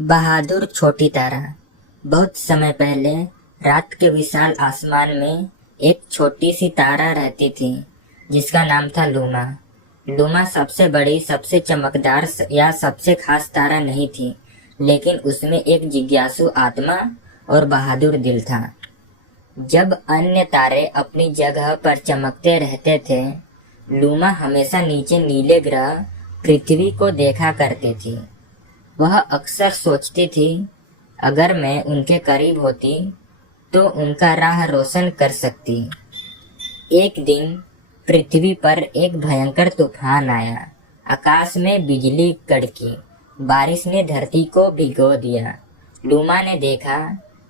बहादुर छोटी तारा। बहुत समय पहले रात के विशाल आसमान में एक छोटी सी तारा रहती थी जिसका नाम था लूमा। लूमा सबसे बड़ी, सबसे चमकदार या सबसे खास तारा नहीं थी, लेकिन उसमें एक जिज्ञासु आत्मा और बहादुर दिल था। जब अन्य तारे अपनी जगह पर चमकते रहते थे, लूमा हमेशा नीचे नीले ग्रह पृथ्वी को देखा करती थी। वह अक्सर सोचती थी, अगर मैं उनके करीब होती तो उनका राह रोशन कर सकती। एक दिन पृथ्वी पर एक भयंकर तूफान आया। आकाश में बिजली कड़की, बारिश ने धरती को भिगो दिया। लूमा ने देखा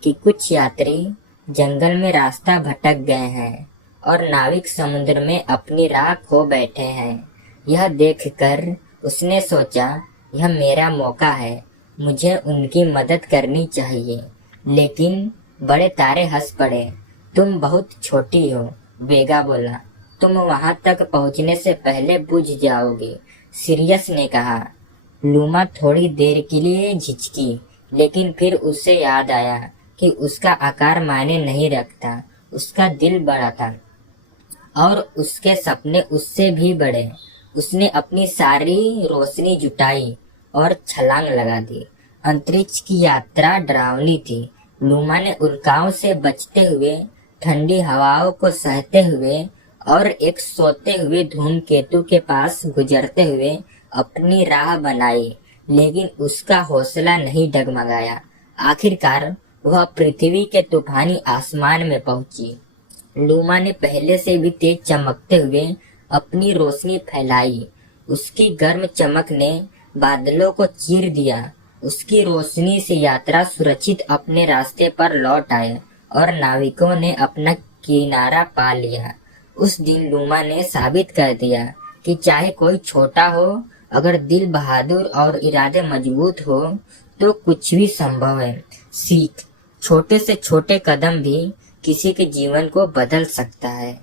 कि कुछ यात्री जंगल में रास्ता भटक गए हैं और नाविक समुद्र में अपनी राह खो बैठे हैं। यह देखकर उसने सोचा, यह मेरा मौका है, मुझे उनकी मदद करनी चाहिए। लेकिन बड़े तारे हंस पड़े। तुम बहुत छोटी हो, वेगा बोला। तुम वहां तक पहुंचने से पहले बुझ जाओगे, सीरियस ने कहा। लूमा थोड़ी देर के लिए झिझकी, लेकिन फिर उसे याद आया कि उसका आकार मायने नहीं रखता। उसका दिल बड़ा था और उसके सपने उससे भी बड़े। उसने अपनी सारी रोशनी जुटाई और छलांग लगा दी। अंतरिक्ष की यात्रा डरावनी थी। लूमा ने उल्काओं से बचते हुए, ठंडी हवाओं को सहते हुए और एक सोते हुए धूमकेतु के पास गुजरते हुए अपनी राह बनाई, लेकिन उसका हौसला नहीं डगमगाया। आखिरकार वह पृथ्वी के तूफानी आसमान में पहुंची। लूमा ने पहले से भी तेज चमकते हुए अपनी रोशनी फैलाई। उसकी गर्म चमक ने बादलों को चीर दिया। उसकी रोशनी से यात्रा सुरक्षित अपने रास्ते पर लौट आए और नाविकों ने अपना किनारा पा लिया। उस दिन लूमा ने साबित कर दिया कि चाहे कोई छोटा हो, अगर दिल बहादुर और इरादे मजबूत हो तो कुछ भी संभव है। सीख, छोटे से छोटे कदम भी किसी के जीवन को बदल सकता है।